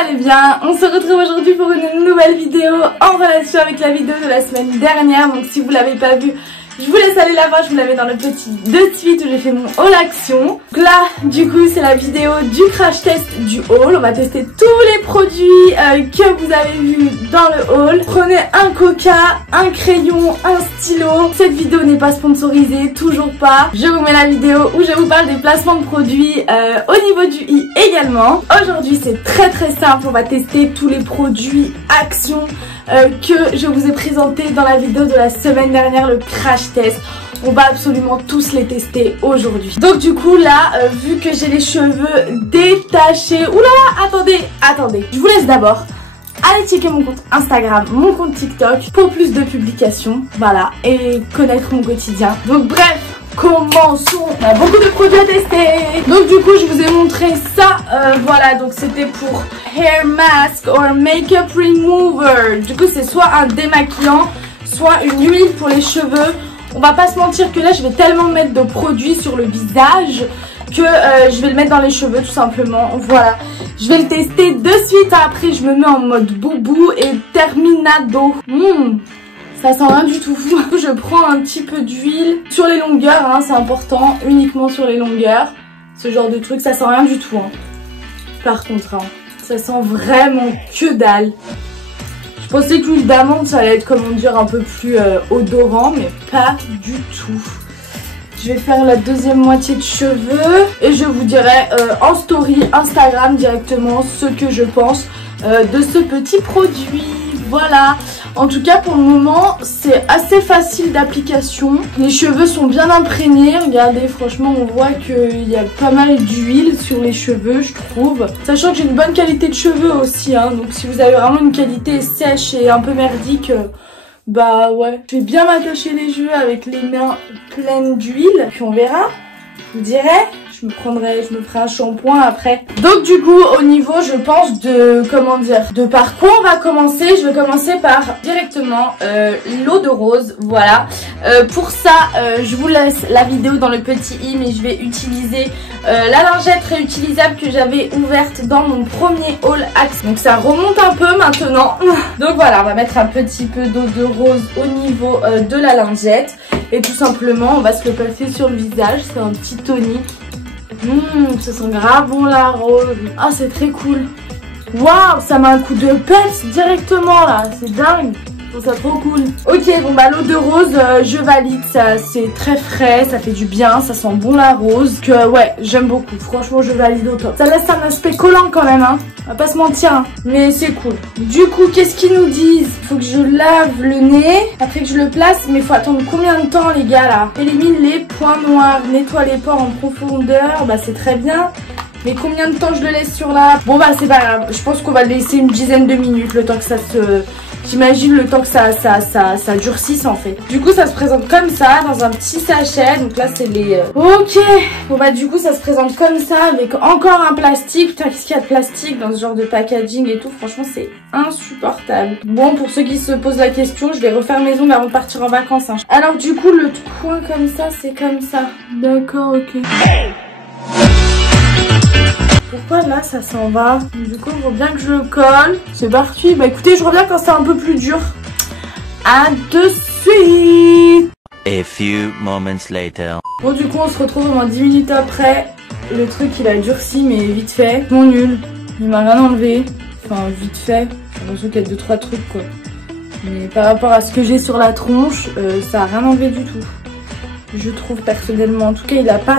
allez bien, on se retrouve aujourd'hui pour une nouvelle vidéo en relation avec la vidéo de la semaine dernière. Donc si vous l'avez pas vue, je vous laisse aller la voir, je vous la mets dans le petit de suite où j'ai fait mon haul action. Donc là, du coup, c'est la vidéo du crash test du haul. On va tester tous les produits que vous avez vus dans le haul. Prenez un coca, un crayon, un stylo. Cette vidéo n'est pas sponsorisée, toujours pas. Je vous mets la vidéo où je vous parle des placements de produits au niveau du i également. Aujourd'hui, c'est très simple. On va tester tous les produits action que je vous ai présenté dans la vidéo de la semaine dernière, le crash test. On va absolument tous les tester aujourd'hui. Donc du coup là, vu que j'ai les cheveux détachés, oula, attendez, je vous laisse d'abord aller checker mon compte Instagram, mon compte TikTok pour plus de publications, voilà, et connaître mon quotidien. Donc bref, commençons. On a beaucoup de produits à tester. Donc du coup je vous ai montré ça, voilà, donc c'était pour hair mask or makeup remover. Du coup c'est soit un démaquillant, soit une huile pour les cheveux. On va pas se mentir que là je vais tellement mettre de produits sur le visage que je vais le mettre dans les cheveux tout simplement. Voilà, je vais le tester de suite. Après je me mets en mode boubou et terminado. Ça sent rien du tout. Je prends un petit peu d'huile sur les longueurs, hein, c'est important, uniquement sur les longueurs. Ce genre de truc, ça sent rien du tout. Hein. Par contre, hein, ça sent vraiment que dalle. Je pensais que l'huile d'amande, ça allait être, comment dire, un peu plus odorant, mais pas du tout. Je vais faire la deuxième moitié de cheveux et je vous dirai en story Instagram directement ce que je pense de ce petit produit. Voilà, en tout cas pour le moment c'est assez facile d'application. Les cheveux sont bien imprégnés, regardez, franchement on voit qu'il y a pas mal d'huile sur les cheveux, je trouve. Sachant que j'ai une bonne qualité de cheveux aussi, hein, donc si vous avez vraiment une qualité sèche et un peu merdique, bah ouais. Je vais bien m'attacher les cheveux avec les mains pleines d'huile, puis on verra, je vous dirai. Je me ferai un shampoing après. Donc du coup au niveau je pense de, comment dire, de par quoi on va commencer. Je vais commencer par directement l'eau de rose, voilà. Pour ça je vous laisse la vidéo dans le petit i, mais je vais utiliser la lingette réutilisable que j'avais ouverte dans mon premier haul axe. Donc ça remonte un peu maintenant. Donc voilà, on va mettre un petit peu d'eau de rose au niveau de la lingette. Et tout simplement on va se le passer sur le visage, c'est un petit tonique. Ça sent grave bon la rose. Ah, c'est très cool. Waouh, ça met un coup de pète directement là, c'est dingue. Je trouve ça trop cool. Ok, bon bah l'eau de rose, je valide, ça c'est très frais, ça fait du bien, ça sent bon la rose. Que ouais, j'aime beaucoup, franchement je valide au top. Ça laisse un aspect collant quand même, hein. On va pas se mentir, hein. Mais c'est cool. Du coup, qu'est-ce qu'ils nous disent? Faut que je lave le nez, après que je le place, mais faut attendre combien de temps les gars là? Élimine les points noirs, nettoie les pores en profondeur, bah c'est très bien. Mais combien de temps je le laisse sur là? Bon bah c'est pas grave, je pense qu'on va le laisser une dizaine de minutes, le temps que ça se... J'imagine le temps que ça durcisse en fait. Du coup ça se présente comme ça dans un petit sachet. Donc là c'est les... Ok. Bon bah du coup ça se présente comme ça avec encore un plastique. Putain, qu'est-ce qu'il y a de plastique dans ce genre de packaging et tout? Franchement c'est insupportable. Bon, pour ceux qui se posent la question, je vais refaire mes ongles avant de partir en vacances, hein. Alors du coup le coin comme ça, c'est comme ça. D'accord, ok. Pourquoi là ça s'en va? Du coup il faut bien que je le colle. C'est parti. Bah écoutez, je reviens quand c'est un peu plus dur. À de suite. A few moments later. Bon du coup on se retrouve au moins 10 minutes après. Le truc il a durci mais vite fait. Mon nul. Il m'a rien enlevé. Enfin vite fait. J'ai l'impression qu'il y a 2-3 trucs quoi. Mais par rapport à ce que j'ai sur la tronche, ça a rien enlevé du tout. Je trouve personnellement. En tout cas il a pas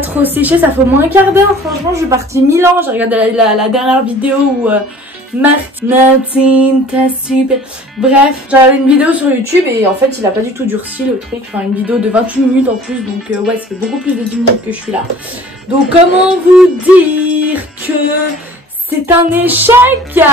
trop séché, ça fait au moins un quart d'heure. Franchement je suis partie 1000 ans. J'ai regardé la dernière vidéo où Martine, t'as super... Bref, j'ai regardé une vidéo sur YouTube et en fait il a pas du tout durci le truc. Enfin une vidéo de 28 minutes en plus, donc ouais ça fait beaucoup plus de 10 minutes que je suis là. Donc comment vous dire que c'est un échec?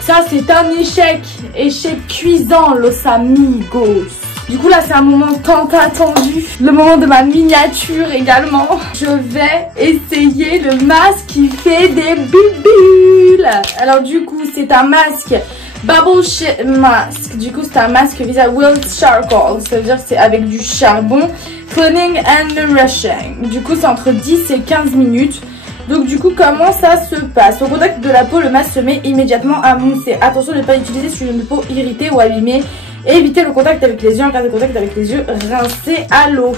Ça c'est un échec. Échec cuisant, los amigos. Du coup là c'est un moment tant attendu, le moment de ma miniature également. Je vais essayer le masque qui fait des bulles. Alors du coup c'est un masque Bubble Shit Mask. Du coup c'est un masque visage with charcoal, ça veut dire que c'est avec du charbon. Cleaning and nourishing. Du coup c'est entre 10 et 15 minutes. Donc du coup, comment ça se passe? Au contact de la peau, le masque se met immédiatement à mousser. Attention de ne pas l'utiliser sur une peau irritée ou abîmée. Et éviter le contact avec les yeux. En cas de contact avec les yeux, rincez à l'eau.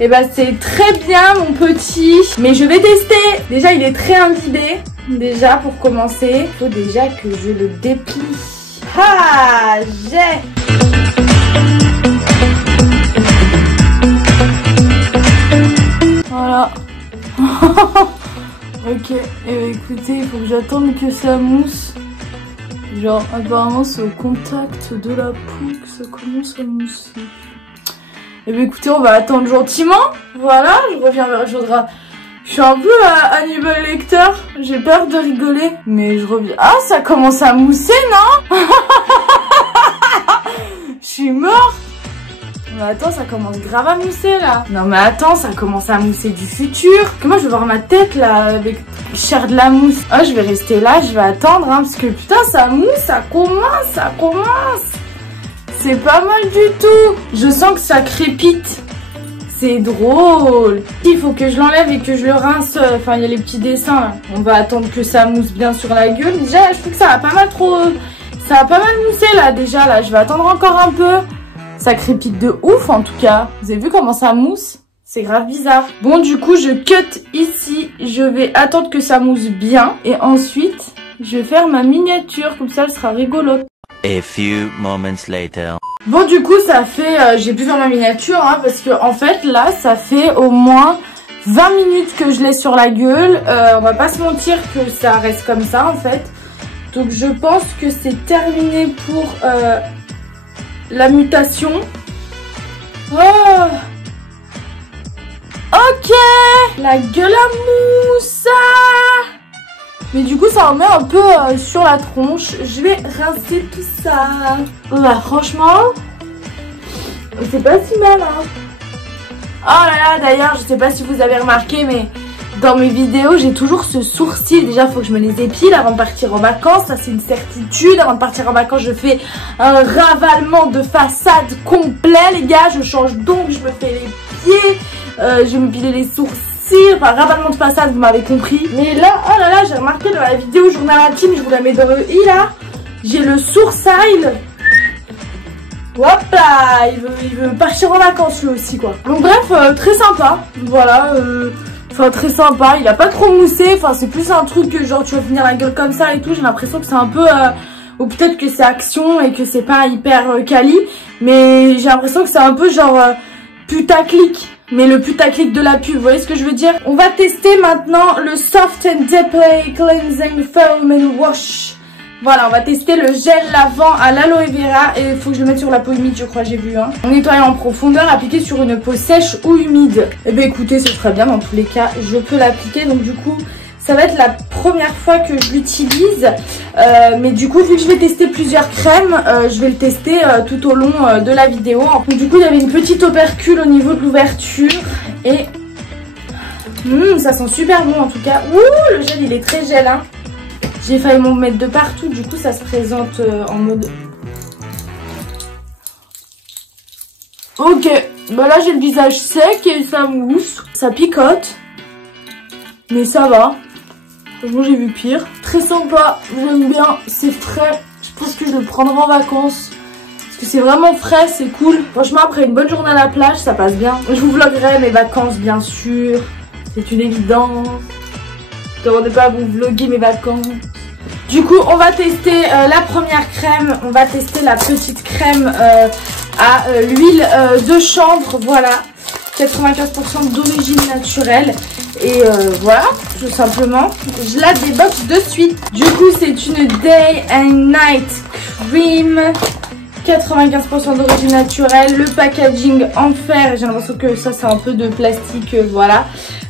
Et bah c'est très bien mon petit. Mais je vais tester. Déjà il est très imbibé. Déjà pour commencer, il faut déjà que je le déplie. Ah, j'ai... Voilà. Ok, et écoutez, il faut que j'attende que ça mousse. Genre, apparemment, c'est au contact de la peau que ça commence à mousser. Et bien écoutez, on va attendre gentiment. Voilà, je reviens vers Chaudra. Je suis un peu à Hannibal Lecter. J'ai peur de rigoler. Mais je reviens. Ah, ça commence à mousser, non? Je suis morte. Mais attends, ça commence grave à mousser là. Non mais attends, ça commence à mousser du futur. Que moi je vais voir ma tête là avec chair de la mousse. Ah, je vais rester là, je vais attendre hein, parce que putain ça mousse, ça commence. C'est pas mal du tout. Je sens que ça crépite. C'est drôle. Il faut que je l'enlève et que je le rince. Enfin, il y a les petits dessins là. On va attendre que ça mousse bien sur la gueule. Déjà, je trouve que ça a pas mal ça a pas mal moussé là déjà là. Je vais attendre encore un peu. Ça crépite de ouf en tout cas. Vous avez vu comment ça mousse? C'est grave bizarre. Bon du coup je cut ici. Je vais attendre que ça mousse bien. Et ensuite je vais faire ma miniature. Comme ça elle sera rigolote. A few moments later. Bon du coup ça fait... j'ai pu faire ma miniature hein, parce que en fait là ça fait au moins 20 minutes que je l'ai sur la gueule. On va pas se mentir que ça reste comme ça en fait. Donc je pense que c'est terminé pour... la mutation. Oh. Ok. La gueule à mousse. Mais du coup ça remet un peu sur la tronche. Je vais rincer tout ça. Bah franchement, c'est pas si mal hein. Oh là là, d'ailleurs je sais pas si vous avez remarqué mais dans mes vidéos j'ai toujours ce sourcil. Déjà faut que je me les épile avant de partir en vacances. Ça c'est une certitude. Avant de partir en vacances je fais un ravalement de façade complet les gars. Je change d'ongle, je me fais les pieds, je vais me piler les sourcils. Enfin ravalement de façade, vous m'avez compris. Mais là, oh là là, j'ai remarqué dans la vidéo journal intime, je vous la mets dans le i là. J'ai le sourcil. Hop là, il veut partir en vacances lui aussi quoi. Donc bref, très sympa. Voilà, enfin très sympa, il a pas trop moussé. Enfin c'est plus un truc que genre tu vas finir la gueule comme ça et tout. J'ai l'impression que c'est un peu... ou peut-être que c'est action et que c'est pas hyper quali. Mais j'ai l'impression que c'est un peu genre putaclic. Mais le putaclic de la pub, vous voyez ce que je veux dire? On va tester maintenant le Soft and Deeply Cleansing Foam and Wash. Voilà, on va tester le gel lavant à l'aloe vera. Et il faut que je le mette sur la peau humide, je crois, j'ai vu. Hein. En nettoyant en profondeur, appliqué sur une peau sèche ou humide. Eh bien écoutez, ce serait bien dans tous les cas. Je peux l'appliquer, donc du coup... ça va être la première fois que je l'utilise. Mais du coup, vu que je vais tester plusieurs crèmes, je vais le tester tout au long de la vidéo. Donc, du coup, il y avait une petite opercule au niveau de l'ouverture. Et ça sent super bon en tout cas. Ouh, le gel, il est très gel. Hein. J'ai failli m'en mettre de partout. Du coup, ça se présente en mode... Ok, bah là, j'ai le visage sec et ça mousse. Ça picote. Mais ça va. Franchement j'ai vu pire. Très sympa, j'aime bien, c'est frais. Je pense que je le prendrai en vacances. Parce que c'est vraiment frais, c'est cool. Franchement après une bonne journée à la plage, ça passe bien. Je vous vloggerai mes vacances bien sûr. C'est une évidence. Je ne demandez pas à vous vlogger mes vacances. Du coup on va tester la première crème. On va tester la petite crème à l'huile de chanvre. Voilà. 95% d'origine naturelle. Et voilà, tout simplement. Je la déboxe de suite. Du coup, c'est une Day and Night Cream. 95% d'origine naturelle. Le packaging en fer. J'ai l'impression que ça, c'est un peu de plastique. Voilà.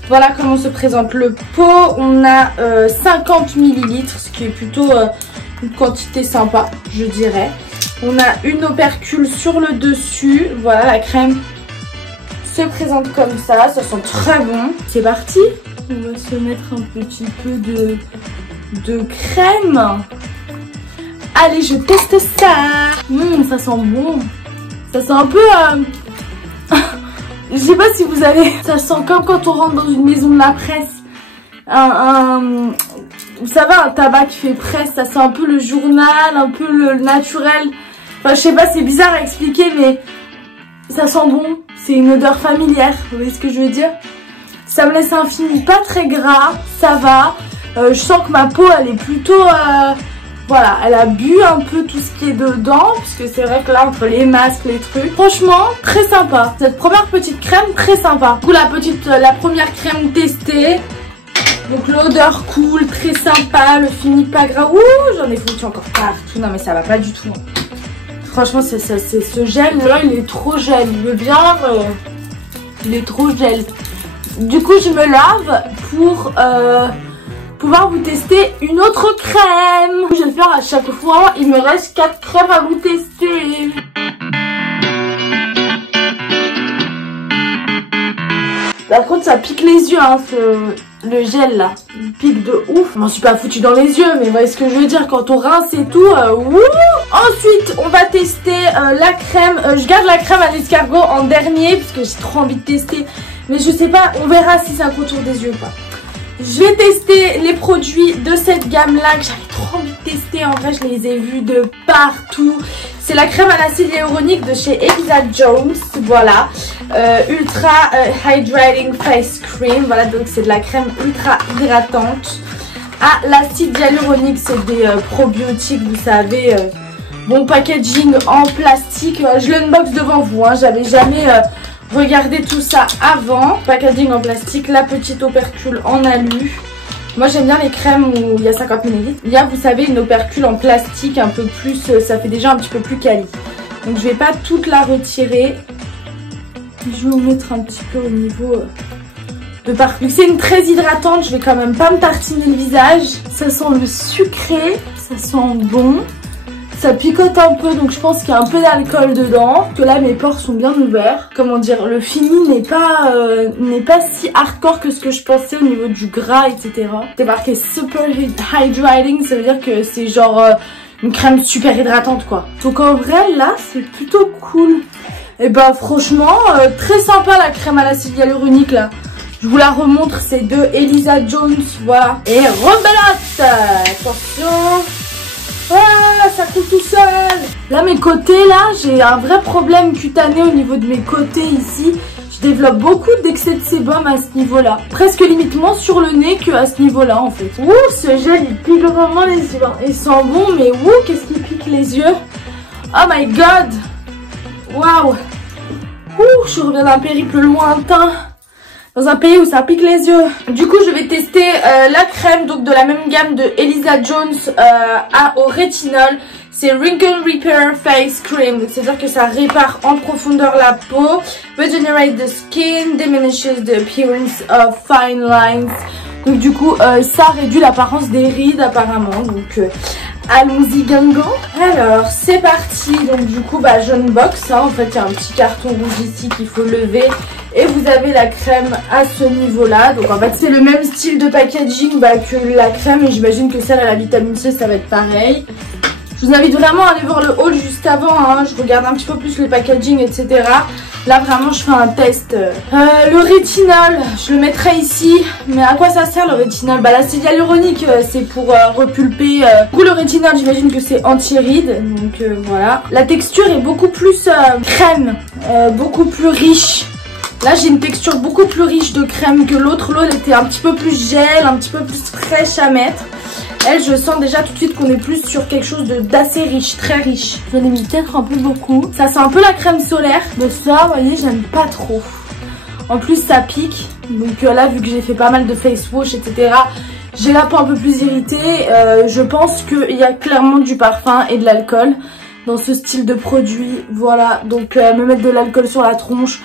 Voilà comment se présente le pot. On a 50 ml, ce qui est plutôt une quantité sympa, je dirais. On a une opercule sur le dessus. Voilà, la crème se présente comme ça sent très bon. C'est parti. On va se mettre un petit peu de crème. Allez, je teste ça. Ça sent bon. Ça sent un peu... je sais pas si vous avez... Ça sent comme quand on rentre dans une maison de la presse. vous savez, un tabac qui fait presse, ça sent un peu le journal, un peu le naturel. Enfin, je sais pas, c'est bizarre à expliquer, mais ça sent bon. C'est une odeur familière, vous voyez ce que je veux dire? Ça me laisse un fini pas très gras, ça va. Je sens que ma peau, elle est plutôt... voilà, elle a bu un peu tout ce qui est dedans, puisque c'est vrai que là, entre les masques, les trucs, franchement, très sympa. Cette première petite crème, très sympa. Du coup, la première crème testée. Donc l'odeur cool, très sympa, le fini pas gras. Ouh, j'en ai foutu encore partout. Non mais ça va pas du tout. Franchement, c'est ce gel là, il est trop gel. Il veut bien, il est trop gel. Du coup, je me lave pour pouvoir vous tester une autre crème. Je vais le faire à chaque fois. Il me reste 4 crèmes à vous tester. Par contre, ça pique les yeux, hein, le gel là. Il pique de ouf. Je m'en suis pas foutu dans les yeux, mais vous voyez ce que je veux dire, quand on rince et tout. Ensuite, on va tester la crème. Je garde la crème à l'escargot en dernier, parce que j'ai trop envie de tester. Mais je sais pas, on verra si c'est un contour des yeux ou pas. Je vais tester les produits de cette gamme-là que j'avais trop envie de tester. En vrai, je les ai vus de partout. C'est la crème à l'acide hyaluronique de chez Elisa Jones. Voilà. Ultra Hydrating Face Cream. Voilà, donc c'est de la crème ultra hydratante à l'acide hyaluronique. C'est des probiotiques, vous savez. Bon packaging en plastique. Je l'unbox devant vous. Hein. J'avais jamais... regardez tout ça avant. Packaging en plastique, la petite opercule en alu. Moi j'aime bien les crèmes où il y a 50 ml. Il y a, vous savez, une opercule en plastique un peu plus, ça fait déjà un petit peu plus quali. Donc je vais pas toute la retirer. Je vais vous mettre un petit peu au niveau de partout. C'est une très hydratante, je vais quand même pas me tartiner le visage. Ça sent le sucré, ça sent bon. Ça picote un peu, donc je pense qu'il y a un peu d'alcool dedans. Parce que là, mes pores sont bien ouverts. Comment dire, le fini n'est pas si hardcore que ce que je pensais au niveau du gras, etc. C'est marqué Super Hydrating, ça veut dire que c'est genre une crème super hydratante, quoi. Donc en vrai, là, c'est plutôt cool. Et bah franchement, très sympa la crème à l'acide hyaluronique, là. Je vous la remontre, c'est de Elisa Jones, voilà. Et rebelote. Attention. Ah, ça coule tout seul. Là, mes côtés, là, j'ai un vrai problème cutané au niveau de mes côtés ici. Je développe beaucoup d'excès de sébum à ce niveau-là. Presque limite moins sur le nez qu'à ce niveau-là, en fait. Ouh, ce gel, il pique vraiment les yeux. Il sent bon, mais ouh, qu'est-ce qui pique les yeux. Oh my god. Waouh. Ouh, je reviens d'un périple lointain. Dans un pays où ça pique les yeux. Du coup, je vais tester la crème donc de la même gamme de Elisa Jones au rétinol. C'est Wrinkle Repair Face Cream. C'est-à-dire que ça répare en profondeur la peau. Regenerate the skin. Diminishes the appearance of fine lines. Donc du coup, ça réduit l'apparence des rides apparemment. Donc allons-y Guingamp. Alors, c'est parti. Donc du coup, bah j'unbox. Hein. En fait, il y a un petit carton rouge ici qu'il faut lever. Et vous avez la crème à ce niveau-là. Donc en fait, c'est le même style de packaging que la crème. Et j'imagine que celle à la vitamine C, ça va être pareil. Je vous invite vraiment à aller voir le haul juste avant. Hein. Je regarde un petit peu plus les packaging, etc. Là, vraiment, je fais un test. Le rétinol, je le mettrai ici. Mais à quoi ça sert le rétinol? Bah, l'acide hyaluronique, c'est pour repulper. Du coup, le rétinol, j'imagine que c'est anti-rides. Donc voilà. La texture est beaucoup plus crème. Beaucoup plus riche. Là, j'ai une texture beaucoup plus riche de crème que l'autre. L'autre était un petit peu plus gel, un petit peu plus fraîche à mettre. Elle, je sens déjà tout de suite qu'on est plus sur quelque chose d'assez riche, très riche. J'en ai mis peut-être un peu beaucoup. Ça sent un peu la crème solaire. Mais ça, vous voyez, j'aime pas trop. En plus, ça pique. Donc là, vu que j'ai fait pas mal de face wash, etc., j'ai la peau un peu plus irritée. Je pense qu'il y a clairement du parfum et de l'alcool dans ce style de produit. Voilà, donc me mettre de l'alcool sur la tronche.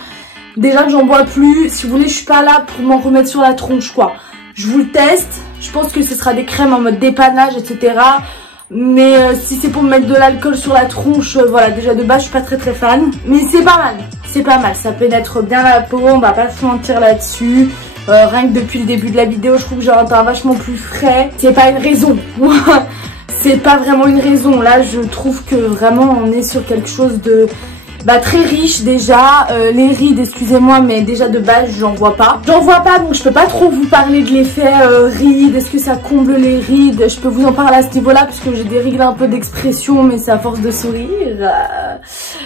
Déjà que j'en bois plus, si vous voulez, je suis pas là pour m'en remettre sur la tronche, quoi. Je vous le teste, je pense que ce sera des crèmes en mode dépannage, etc. Mais si c'est pour me mettre de l'alcool sur la tronche, voilà, déjà de base, je suis pas très fan. Mais c'est pas mal, c'est pas mal, ça pénètre bien la peau, on va pas se mentir là-dessus. Rien que depuis le début de la vidéo, je trouve que j'ai un teint vachement plus frais. C'est pas une raison, c'est pas vraiment une raison. Là, je trouve que vraiment, on est sur quelque chose de très riche déjà. Les rides, excusez-moi, mais déjà de base j'en vois pas. Donc je peux pas trop vous parler de l'effet rides. Est-ce que ça comble les rides? Je peux vous en parler à ce niveau-là puisque j'ai des rides un peu d'expression, mais c'est à force de sourire.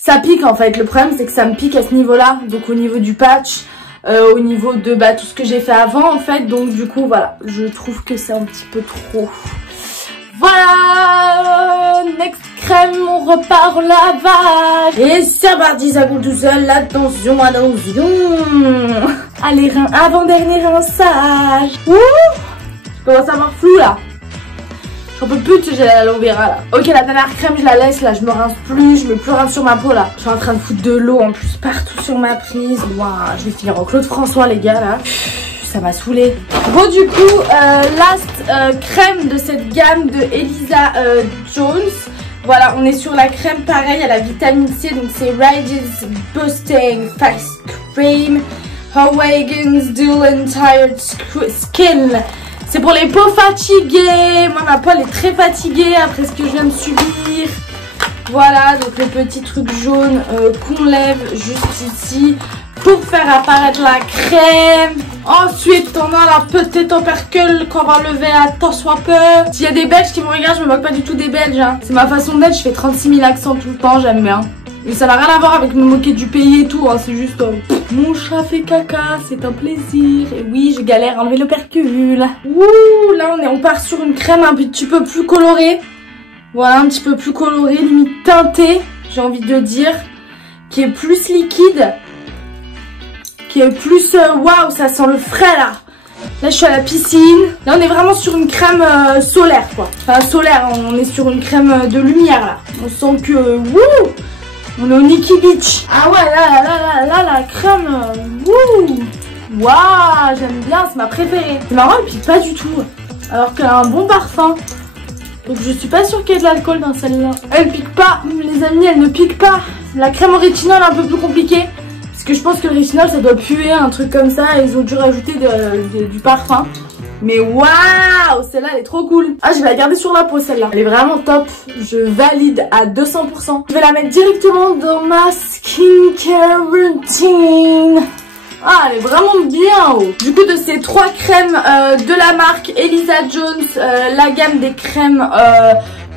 Ça pique en fait. Le problème c'est que ça me pique à ce niveau-là. Donc au niveau du patch, au niveau de tout ce que j'ai fait avant en fait. Donc du coup voilà, je trouve que c'est un petit peu trop. Voilà, next crème, on repart au lavage. Et c'est parti, ça coule tout seul, attention. Allez, avant-dernier rinçage. Ouh, je commence à avoir flou là. J'en peux plus de j'ai l'aloe vera là. Ok, la dernière crème, je la laisse là, je me rince plus, je mets plus rien sur ma peau là. Je suis en train de foutre de l'eau en plus partout sur ma prise. Wow, je vais finir en Claude François les gars là. Ça m'a saoulé. Bon du coup, last crème de cette gamme de Elisa Jones. Voilà, on est sur la crème pareil à la vitamine C. Donc c'est Rage's Boosting Face Cream Awakens Dual and Tired Skin. C'est pour les peaux fatiguées. Moi ma peau elle est très fatiguée après ce que je viens de subir. Voilà, donc le petit truc jaune qu'on lève juste ici pour faire apparaître la crème. Ensuite, on a la petite opercule qu'on va lever à tant soit peu. S'il y a des Belges qui me regardent, je me moque pas du tout des Belges. Hein. C'est ma façon d'être, je fais 36 000 accents tout le temps, j'aime bien. Et ça n'a rien à voir avec me moquer du pays et tout, hein. C'est juste mon chat fait caca, c'est un plaisir. Et oui, je galère à enlever l'opercule. Ouh, là on part sur une crème un petit peu plus colorée. Voilà, un petit peu plus colorée, limite teintée, j'ai envie de dire. Qui est plus liquide. Qui est plus... Waouh, ça sent le frais là. Là, je suis à la piscine. Là, on est vraiment sur une crème solaire, quoi. Enfin, solaire, on est sur une crème de lumière, là. On sent que... Wouh, on est au Nikki Beach. Ah ouais, là, la crème... Wouh. Waouh, j'aime bien, c'est ma préférée. C'est marrant, elle pique pas du tout. Alors qu'elle a un bon parfum. Donc, je suis pas sûre qu'il y ait de l'alcool dans celle-là. Elle pique pas, les amis, elle ne pique pas. La crème au rétinol, un peu plus compliquée. Parce que je pense que le rétinol ça doit puer, un truc comme ça. Ils ont dû rajouter du parfum. Mais waouh, celle-là elle est trop cool. Ah, je vais la garder sur la peau celle-là. Elle est vraiment top. Je valide à 200%. Je vais la mettre directement dans ma skincare routine. Ah, elle est vraiment bien. Oh. Du coup, de ces 3 crèmes de la marque Elisa Jones, la gamme des crèmes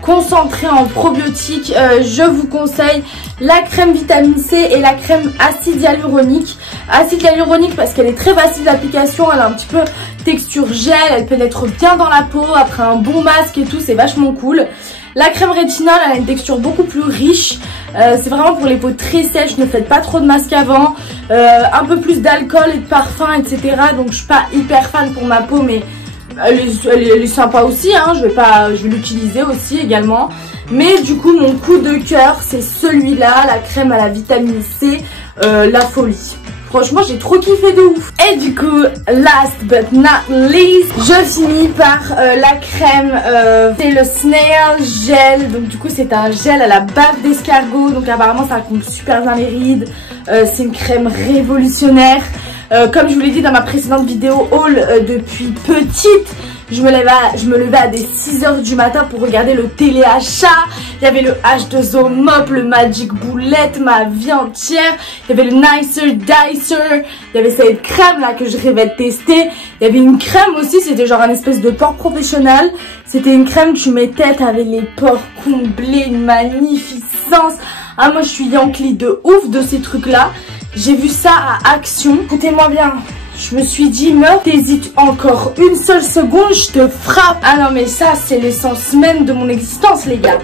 concentrée en probiotiques, je vous conseille la crème vitamine C et la crème acide hyaluronique. Acide hyaluronique parce qu'elle est très facile d'application, elle a un petit peu texture gel, elle pénètre bien dans la peau après un bon masque et tout, c'est vachement cool. La crème rétinol, elle a une texture beaucoup plus riche, c'est vraiment pour les peaux très sèches, ne faites pas trop de masque avant, un peu plus d'alcool et de parfum, etc. Donc je suis pas hyper fan pour ma peau, mais elle est sympa aussi, hein. Je vais l'utiliser aussi également. Mais du coup mon coup de cœur c'est celui-là, la crème à la vitamine C, la folie. Franchement j'ai trop kiffé de ouf. Et du coup last but not least, je finis par la crème, c'est le Snail Gel. Donc du coup c'est un gel à la bave d'escargot. Donc apparemment ça comble super bien les rides. C'est une crème révolutionnaire. Comme je vous l'ai dit dans ma précédente vidéo haul, depuis petite, je me levais à des 6 h du matin pour regarder le téléachat. Il y avait le H2O Mop, le Magic Bullet, ma vie entière. Il y avait le Nicer Dicer. Il y avait cette crème là que je rêvais de tester. Il y avait une crème aussi, c'était genre un espèce de pore professionnel. C'était une crème, tu mettais, t'avais les pores comblés, une magnificence. Ah, moi je suis yankee de ouf de ces trucs là. J'ai vu ça à Action. Écoutez-moi bien. Je me suis dit, meuf, t'hésites encore une seule seconde, je te frappe. Ah non, mais ça, c'est l'essence même de mon existence, les gars.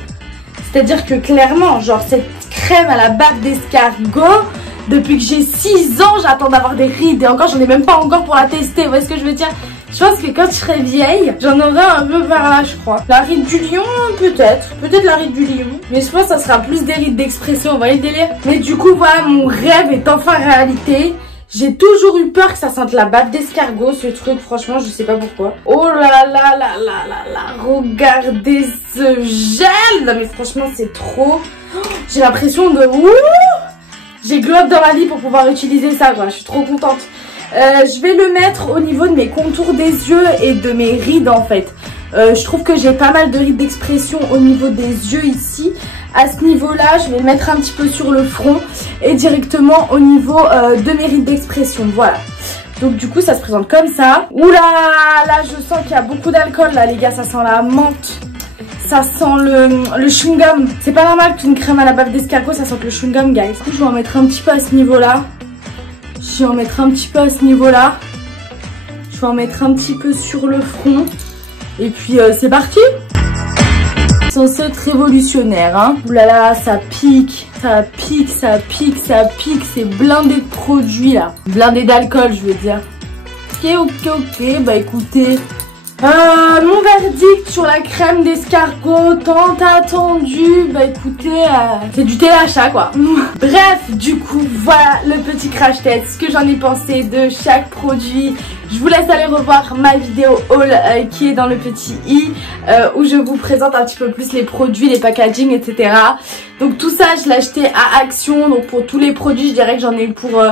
C'est-à-dire que clairement, genre, cette crème à la bave d'escargot, depuis que j'ai 6 ans, j'attends d'avoir des rides. Et encore, j'en ai même pas encore pour la tester. Vous voyez ce que je veux dire? Je pense que quand je serai vieille, j'en aurai un peu par là, je crois. La ride du lion, peut-être. Peut-être la ride du lion. Mais je pense que ça sera plus des rides d'expression, vous voyez le délire? Mais du coup, voilà, mon rêve est enfin réalité. J'ai toujours eu peur que ça sente la bave d'escargot, ce truc, franchement, je sais pas pourquoi. Oh là là là là là là, regardez ce gel. Non mais franchement, c'est trop... J'ai l'impression de... Ouh, j'ai glow up dans ma vie pour pouvoir utiliser ça, quoi. Je suis trop contente. Je vais le mettre au niveau de mes contours des yeux et de mes rides, en fait. Je trouve que j'ai pas mal de rides d'expression au niveau des yeux ici. à ce niveau-là, je vais le mettre un petit peu sur le front et directement au niveau de mes rides d'expression, voilà. Donc du coup ça se présente comme ça. Oula, là je sens qu'il y a beaucoup d'alcool là les gars, ça sent la menthe. Ça sent le chewing-gum. C'est pas normal qu'une crème à la bave d'escargot ça sente le chewing-gum guys. Du coup je vais en mettre un petit peu à ce niveau-là. Je vais en mettre un petit peu à ce niveau-là. Je vais en mettre un petit peu sur le front. Et puis c'est parti. Censé être révolutionnaire hein. Oulala, ça pique, ça pique, ça pique, ça pique. C'est blindé de produits là. Blindé d'alcool je veux dire. Ok, bah écoutez. Mon verdict sur la crème d'escargot tant attendue, bah écoutez, c'est du téléachat quoi. Bref, du coup, voilà le petit crash test, ce que j'en ai pensé de chaque produit. Je vous laisse aller revoir ma vidéo haul qui est dans le petit i, où je vous présente un petit peu plus les produits, les packaging, etc. Donc tout ça, je l'ai acheté à Action, donc pour tous les produits, je dirais que j'en ai eu pour...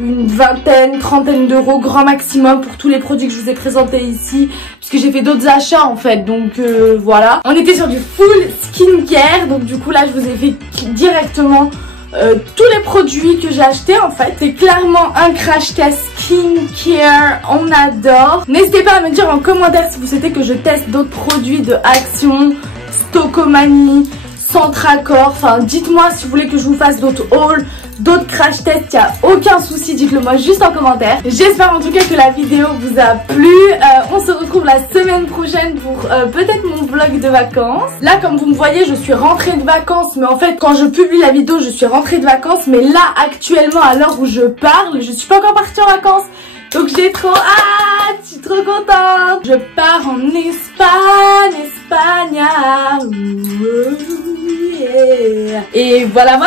une vingtaine, trentaine d'euros grand maximum pour tous les produits que je vous ai présentés ici, puisque j'ai fait d'autres achats en fait, donc voilà. On était sur du full skincare, donc du coup là je vous ai fait directement tous les produits que j'ai achetés en fait. C'est clairement un crash test skincare, on adore. N'hésitez pas à me dire en commentaire si vous souhaitez que je teste d'autres produits de Action, Stocomanie, Centracor, enfin dites-moi si vous voulez que je vous fasse d'autres hauls, d'autres crash tests, il n'y a aucun souci, dites-le moi juste en commentaire. J'espère en tout cas que la vidéo vous a plu. On se retrouve la semaine prochaine pour peut-être mon vlog de vacances. Là comme vous me voyez je suis rentrée de vacances, mais en fait quand je publie la vidéo je suis rentrée de vacances, mais là actuellement à l'heure où je parle je suis pas encore partie en vacances. Donc j'ai trop hâte, je suis trop contente. Je pars en Espagne, yeah. Et voilà.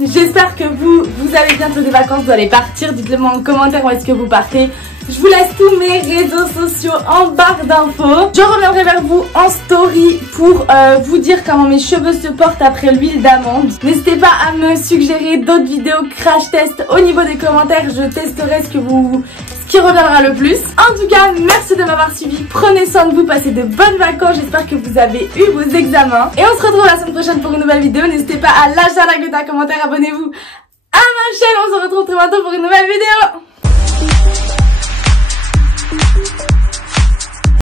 J'espère que vous avez bientôt des vacances, vous allez partir. Dites-le moi en commentaire où est-ce que vous partez. Je vous laisse tous mes réseaux sociaux en barre d'infos. Je reviendrai vers vous en story pour vous dire comment mes cheveux se portent après l'huile d'amande. N'hésitez pas à me suggérer d'autres vidéos crash test au niveau des commentaires. Je testerai ce qui reviendra le plus. En tout cas, merci de m'avoir suivi. Prenez soin de vous, passez de bonnes vacances. J'espère que vous avez eu vos examens. Et on se retrouve la semaine prochaine pour une nouvelle vidéo. N'hésitez pas à lâcher un like, un commentaire, abonnez-vous à ma chaîne. On se retrouve très bientôt pour une nouvelle vidéo.